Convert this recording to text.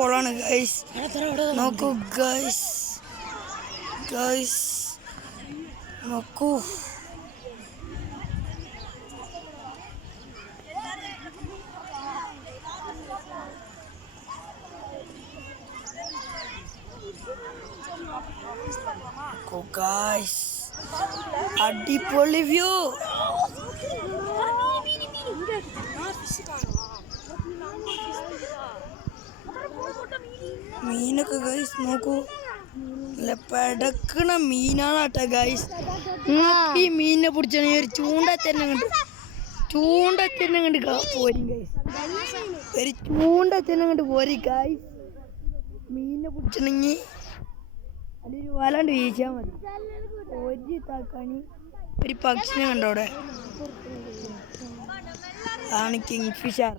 കൊളാണ് guys. നോക്കൂ guys, guys നോക്കൂ. Guys അടിപൊളി വ്യൂ. മീനൊക്കെ ഗൈസ് നോക്കൂ, നല്ല പെടക്കണ മീനാണ് ഗൈസ്. നിങ്ങൾക്ക് ഈ മീനിനെ പിടിച്ചാൽ ഒരു ചൂണ്ടത്തന്നെ കണ്ട് പോരും ഗൈസ്. ഒരു ചൂണ്ടത്തന്നെ കണ്ട് പോരി ഗൈസ്. മീനിനെ പിടിച്ചിട്ടുണ്ടെങ്കിൽ അതിലൊരു വലാണ്ട് വീശാൽ മതി. ഒരു താക്കാണി ഒരു പക്ഷിനെ കണ്ടോ അവിടെ, അതാണ് കിങ് ഫിഷർ.